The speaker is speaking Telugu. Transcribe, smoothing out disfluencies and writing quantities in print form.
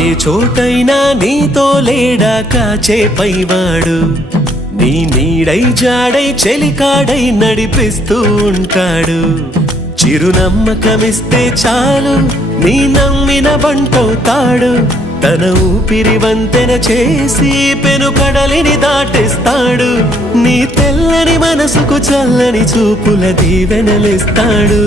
ఏ చోటైనా నీతో లేడా కాచే పైవాడు, నీ నీడై జాడై చెలికాడై నడిపిస్తూ ఉంటాడు. చిరునమ్మకమిస్తే చాలు నీ నమ్మిన బంటవుతాడు. తన ఊపిరి వంతెన చేసి పెను కడలిని దాటిస్తాడు. నీ తెల్లని మనసుకు చల్లని చూపుల దీవెనలిస్తాడు.